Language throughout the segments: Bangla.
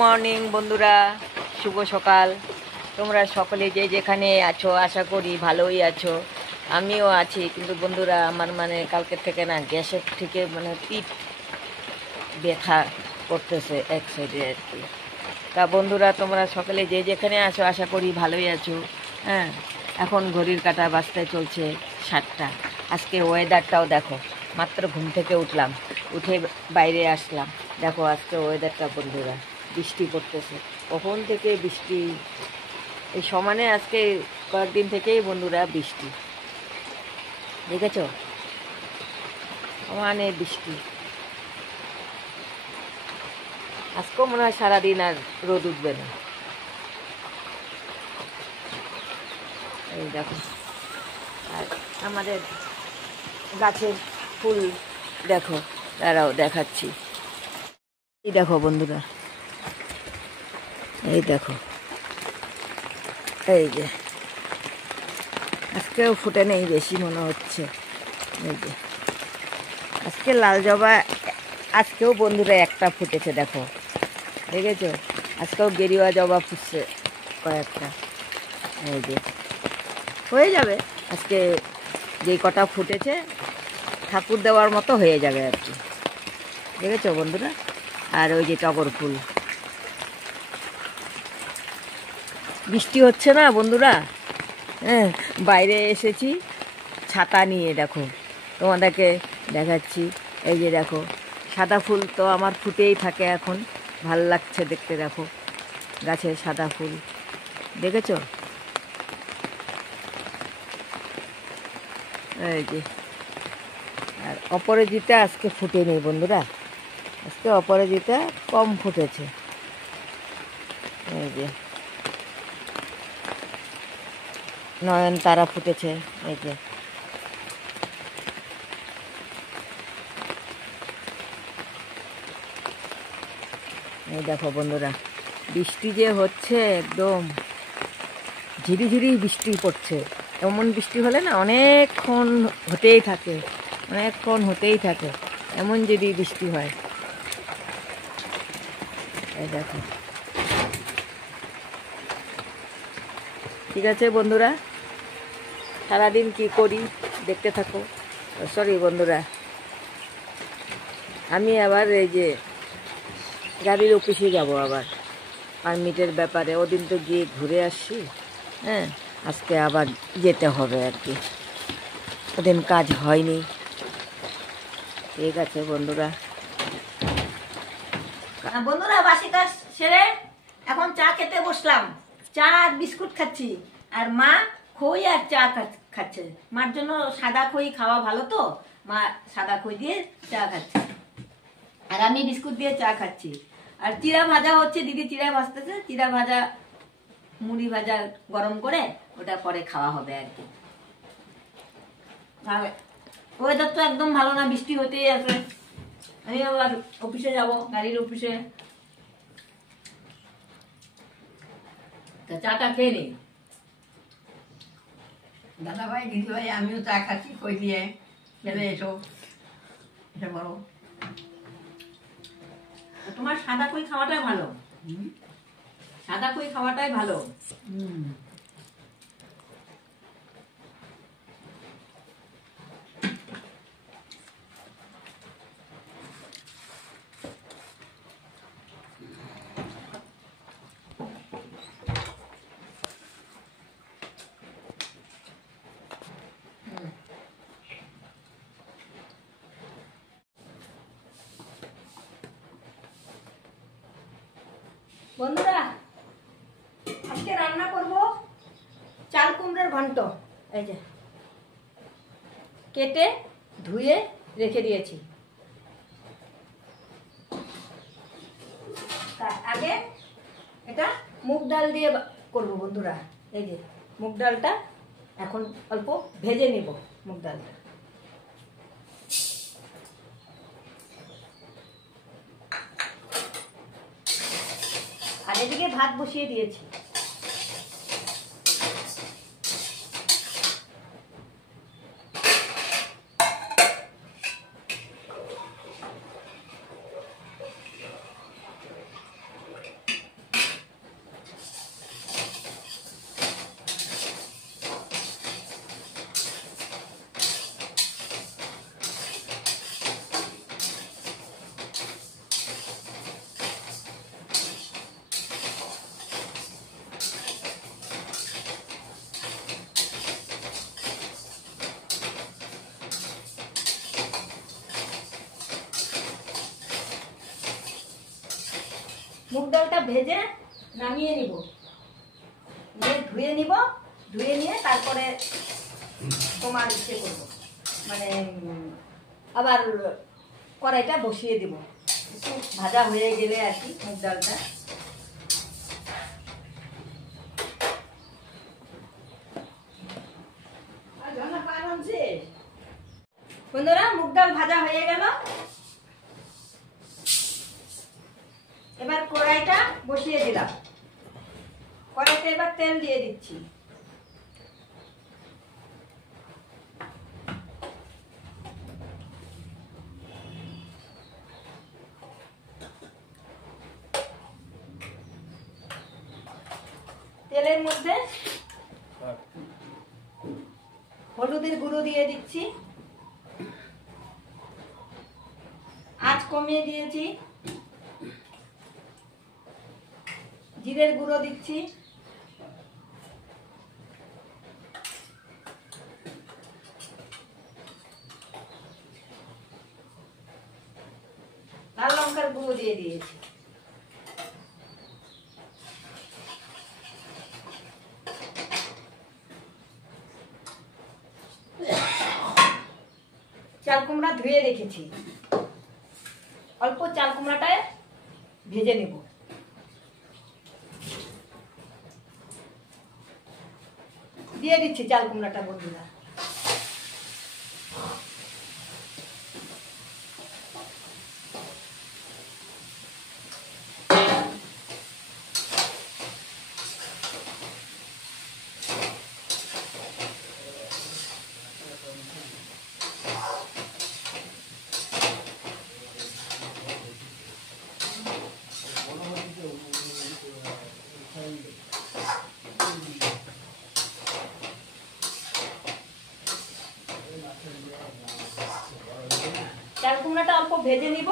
মর্নিং বন্ধুরা, শুভ সকাল। তোমরা সকলে যে যেখানে আছো আশা করি ভালোই আছো। আমিও আছি, কিন্তু বন্ধুরা আমার কালকের থেকে না গ্যাসের থেকে পিঠ ব্যথা করতেছে এক সাইডে আর কি। তা বন্ধুরা তোমরা সকলে যে যেখানে আছো আশা করি ভালোই আছো। হ্যাঁ, এখন ঘড়ির কাঁটা বাজতে চলছে 7টা। আজকে ওয়েদারটাও দেখো, মাত্র ঘুম থেকে উঠলাম, উঠে বাইরে আসলাম, দেখো আজকে ওয়েদারটা বন্ধুরা বৃষ্টি পড়তেছে। কখন থেকে বৃষ্টি, এই সমানে আজকে কয়েকদিন থেকেই বন্ধুরা বৃষ্টি, দেখেছো, সমানে বৃষ্টি। আজকেও মনে হয় সারাদিন আর রোদ উঠবে না। এই দেখো, আর আমাদের গাছের ফুল দেখো, তারাও দেখাচ্ছি। এই দেখো বন্ধুরা, এই দেখো, এই যে আজকেও ফুটে নেই বেশি মনে হচ্ছে। এই যে আজকে লাল জবা, আজকেও বন্ধুরা একটা ফুটেছে দেখো, দেখেছো, আজকেও গেরুয়া জবা ফুটছে কয়েকটা। এই যে হয়ে যাবে, আজকে যে কটা ফুটেছে ঠাকুর দেওয়ার মতো হয়ে যাবে আর কি, দেখেছো বন্ধুরা। আর ওই যে টগর ফুল, বৃষ্টি হচ্ছে না বন্ধুরা। হ্যাঁ, বাইরে এসেছি ছাতা নিয়ে, দেখো তোমাদেরকে দেখাচ্ছি। এই যে দেখো, সাদা ফুল তো আমার ফুটেই থাকে এখন, ভাল লাগছে দেখতে। দেখো গাছের সাদা ফুল, দেখেছো। এই যে, আর অপরাজিতা আজকে ফুটে নেই বন্ধুরা, আজকে অপরাজিতা কম ফুটেছে। এই যে নয়নতারা ফুটেছে, এই যে এই দেখো বন্ধুরা, বৃষ্টি যে হচ্ছে একদম ঝিরিঝিরি বৃষ্টি পড়ছে। এমন বৃষ্টি হলে না অনেকক্ষণ হতেই থাকে, অনেকক্ষণ হতেই থাকে, এমন যদি বৃষ্টি হয়। এই দেখো, ঠিক আছে বন্ধুরা, সারাদিন কি করি দেখতে থাকো। সরি বন্ধুরা, আমি আবার এই যে গাড়ির অফিসে যাব আবার পারমিটের ব্যাপারে। ওদিন তো গিয়ে ঘুরে আসছি, হ্যাঁ, আজকে আবার যেতে হবে আর কি, ওদিন কাজ হয়নি। ঠিক আছে বন্ধুরা, বন্ধুরা বাসি কাজ সেরে এখন চা খেতে বসলাম। চা আর বিস্কুট খাচ্ছি, আর মা খই আর চা খাচ্ছে। মার জন্য সাদা খই খাওয়া ভালো, তো মা সাদা খই দিয়ে চা খাচ্ছে, আর আমি বিস্কুট দিয়ে চা খাচ্ছি। আর চিড়া ভাজা হচ্ছে, দিদি চিড়া ভাজতেছে, চিড়া ভাজা মুড়ি ভাজা গরম করে ওটা পরে খাওয়া হবে আর কি। ওয়েদার তো একদম ভালো না, বৃষ্টি হতেই আছে। আমি আবার অফিসে যাব, গাড়ির অফিসে, চাটা খেয়ে নিই। দাদা ভাই, দিদি ভাই, আমিও চা খাচ্ছি খই দিয়ে। খেলে এসো, এসে বলো। তোমার সাদা খই খাওয়াটাই ভালো, সাদা খই খাওয়াটাই ভালো। বন্ধুরা আজকে রান্না করব চাল কুমড়োর ঘন্ট। এই যে কেটে ধুয়ে রেখে দিয়েছি। আগে এটা মুগ ডাল দিয়ে করব বন্ধুরা। এই যে মুগ ডালটা এখন অল্প ভেজে নেব, মুগ ডালটা। আর এদিকে ভাত বসিয়ে দিয়েছি। মুগ ডালটা ভেজে নামিয়ে নিব, নিয়ে ধুয়ে নিব, ধুয়ে নিয়ে তারপরে তোমার ইচ্ছে করবো, মানে আবার কড়াইটা বসিয়ে দিব, একটু ভাজা হয়ে গেলে আর কি মুগ ডালটা। বন্ধুরা মুগ ডাল ভাজা হয়ে গেল, এবার কড়াইটা বসিয়ে দিলাম, কড়াইতে এবার তেল দিয়ে দিচ্ছি। তেলের মধ্যে হলুদের গুঁড়ো দিয়ে দিচ্ছি, আঁচ কমিয়ে দিয়েছি, জিরের গুঁড়ো দিচ্ছি, লাল লঙ্কার গুঁড়ো দিয়ে দিয়েছি, চাল কুমড়া ধুয়ে রেখেছি, অল্প চাল কুমড়াটায় ভেজে নেব। দিয়ে দিচ্ছি চাল কুমড়াটা বন্ধুরা। চাল কুমড়াটা অল্প ভেজে নিব,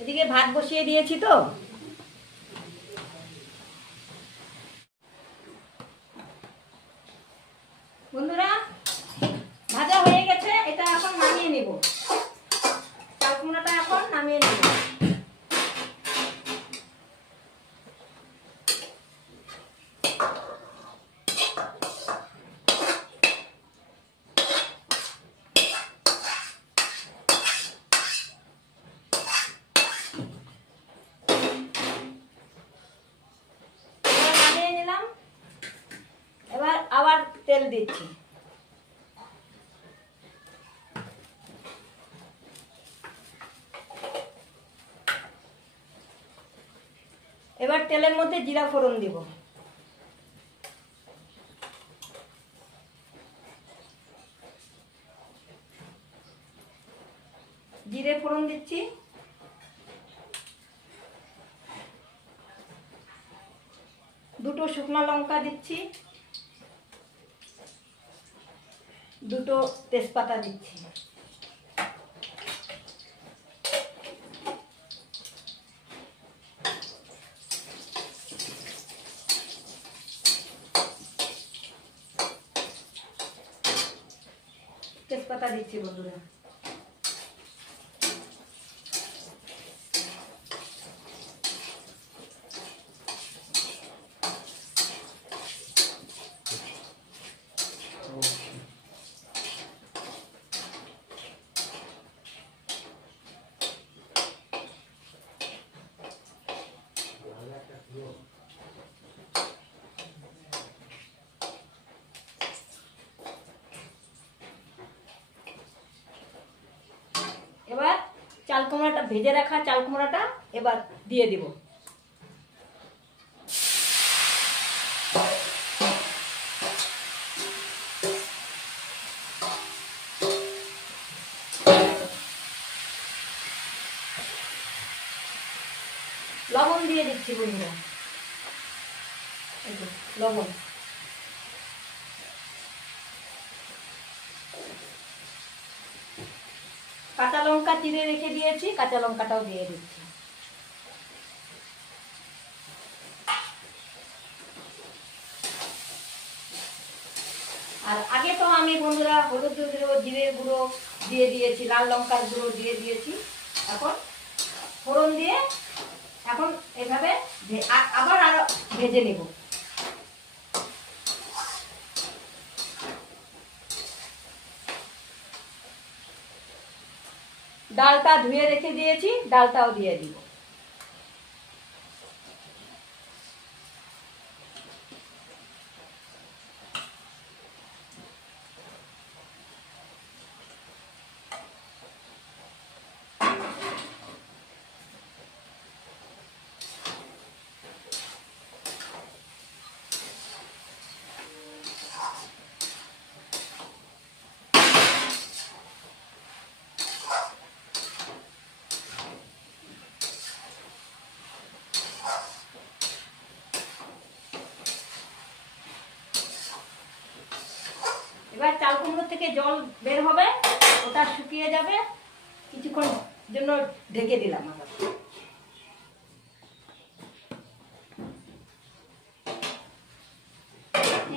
এদিকে ভাত বসিয়ে দিয়েছি তো। বন্ধুরা ভাজা হয়ে গেছে, এটা এখন নামিয়ে নিব, চাল কুমড়াটা এখন নামিয়ে নিব। নামিয়ে নিলাম, এবার আবার তেল দিচ্ছি। এবার তেলের মধ্যে জিরা ফোড়ন দিব, জিরে ফোড়ন দিচ্ছি, দুটো শুকনো লঙ্কা দিচ্ছি, দুটো তেজপাতা দিচ্ছি, তেজপাতা দিচ্ছি বন্ধুরা। এবার চাল কুমড়াটা ভেজে রাখা চাল কুমড়াটা এবার দিয়ে দিব। লবণ দিয়ে দিচ্ছি বন্ধুরা, এই যে লবণ, কাঁচা লঙ্কা চিড়ে রেখে দিয়েছি, কাঁচা লঙ্কাটাও দিয়ে দিচ্ছি। আর আগে তো আমি বন্ধুরা হলুদ গুঁড়ো, জিরে গুঁড়ো দিয়ে দিয়েছি, লাল লঙ্কার গুঁড়ো দিয়ে দিয়েছি। এখন ফোড়ন দিয়ে এখন এভাবে আবার আরো ভেজে নেব। ডালটা ধুয়ে রেখে দিয়েছি, ডালটাও দিয়ে দিব। এবার চাল কুমড়ো থেকে জল বের হবে, ওটা শুকিয়ে যাবে, কিছুক্ষণ জন্য ঢেকে দিলাম।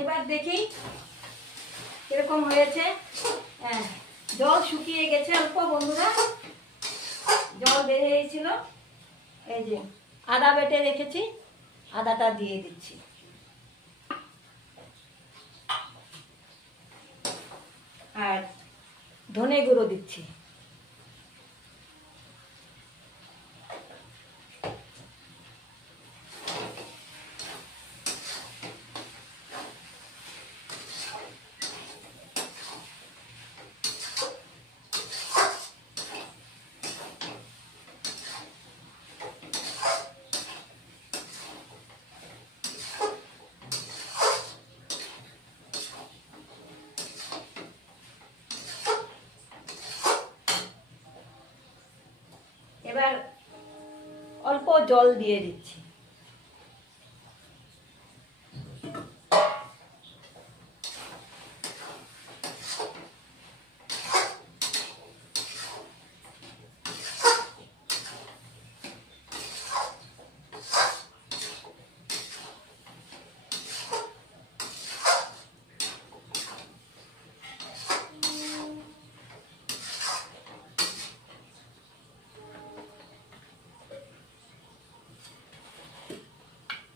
এবার দেখি কিরকম হয়েছে। হ্যাঁ, জল শুকিয়ে গেছে অল্প বন্ধুরা, জল বেরিয়েছিল। এই যে আদা বেটে রেখেছি, আদাটা দিয়ে দিচ্ছি। আর ধনে গুঁড়ো দিচ্ছি। এবার অল্প জল দিয়ে দিচ্ছি।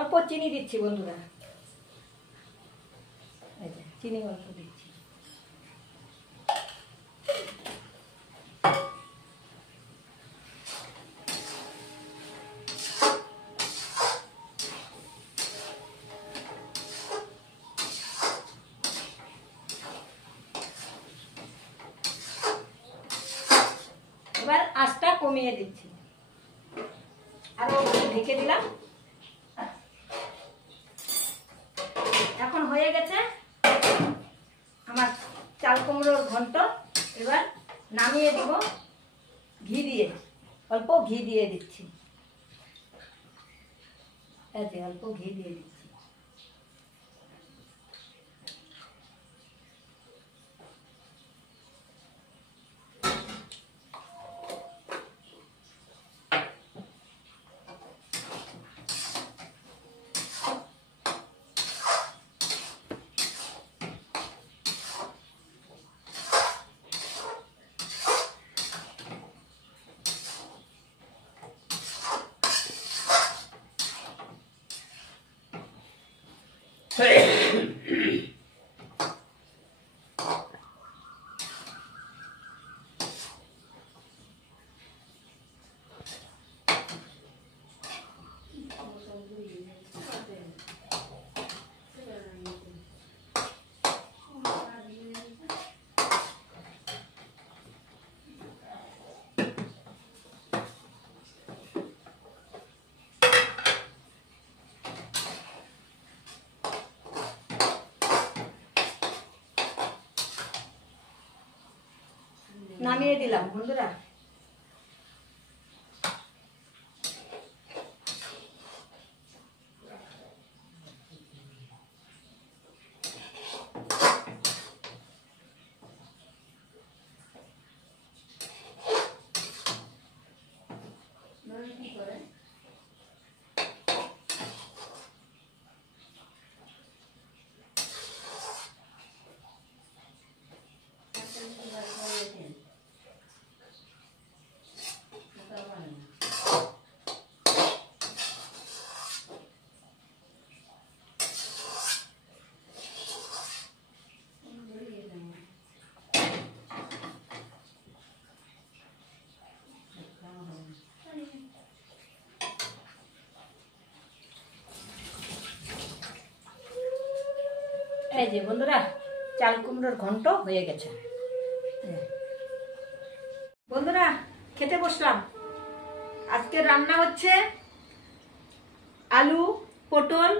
অল্প চিনি দিচ্ছি বন্ধুরা, এই যে চিনি অল্প দিচ্ছি। এবার আঁচটা কমিয়ে দিচ্ছি, আরো ঢেকে দিলাম। এখন হয়ে গেছে আমার চাল কুমড়োর ঘন্ট। এবার নামিয়ে দিব ঘি দিয়ে, অল্প ঘি দিয়ে দিচ্ছি। এই যে অল্প ঘি দিয়ে দিচ্ছি। নামিয়ে দিলাম বন্ধুরা। এই যে বন্ধুরা, চাল কুমড়োর ঘন্ট হয়ে গেছে। বন্ধুরা, খেতে বসলাম। আজকে রান্না হচ্ছে আলু, পটল,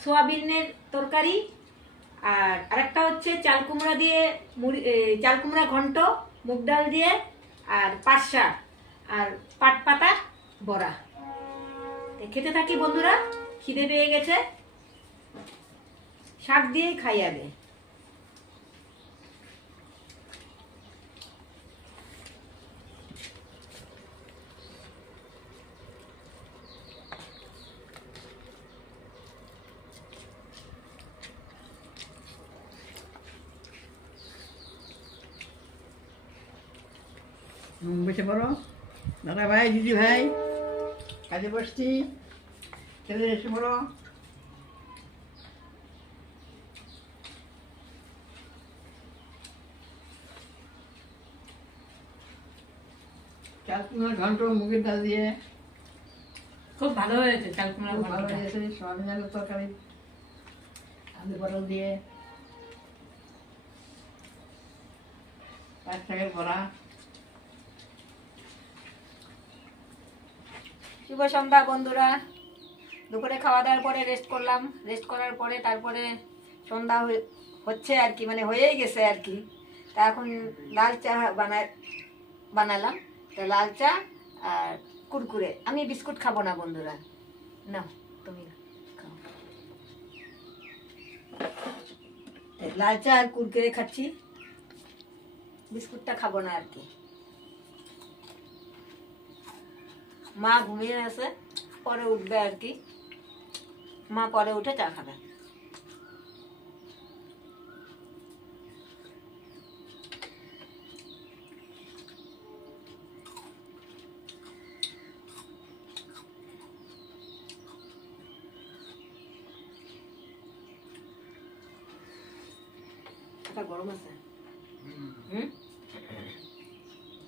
সোয়াবিনের তরকারি, আর আরেকটা হচ্ছে চাল কুমড়া দিয়ে চাল কুমড়া ঘন্ট, মুগ ডাল দিয়ে, আর পাট শাক, আর পাট পাতা বড়া। খেতে থাকি বন্ধুরা, খিদে পেয়ে গেছে, শাক দিয়েই খাই আগে। বসে পড়ো দাদা ভাই, দিদি ভাই, কাজে বসছি, ছেলে এসে পড়ো। চাল কুমড়োর ঘন্ট মুগের ডাল দিয়ে খুব ভালো হয়েছে চাল কুমড়া খুব ভালো ঘন্টটা। হয়েছে। সোয়াবিন আলুর তরকারি, আলু পটল দিয়ে, পাঁচ শাকের বড়া। শুভ সন্ধ্যা বন্ধুরা। দুপুরে খাওয়া দাওয়ার পরে রেস্ট করলাম, রেস্ট করার পরে তারপরে সন্ধ্যা হচ্ছে আর কি, মানে হয়েই গেছে আর কি। তা এখন লাল চা বানালাম। তো লাল চা আর কুরকুরে। আমি বিস্কুট খাবো না বন্ধুরা, না তুমি খাও। লাল চা আর কুরকুরে খাচ্ছি, বিস্কুটটা খাবো না আর কি। মা ঘুমিয়ে আছে, পরে উঠবে আর কি। মা পরে উঠে চা খাবে। গরম আছে।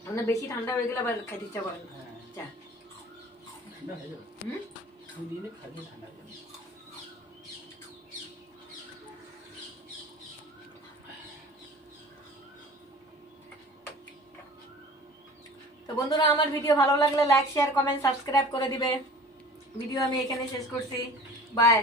আপনার বেশি ঠান্ডা হয়ে গেলে আবার খাইতে ইচ্ছা করে না চা। তো বন্ধুরা, আমার ভিডিও ভালো লাগলে লাইক, শেয়ার, কমেন্ট, সাবস্ক্রাইব করে দিবে। ভিডিও আমি এখানে শেষ করছি। বাই।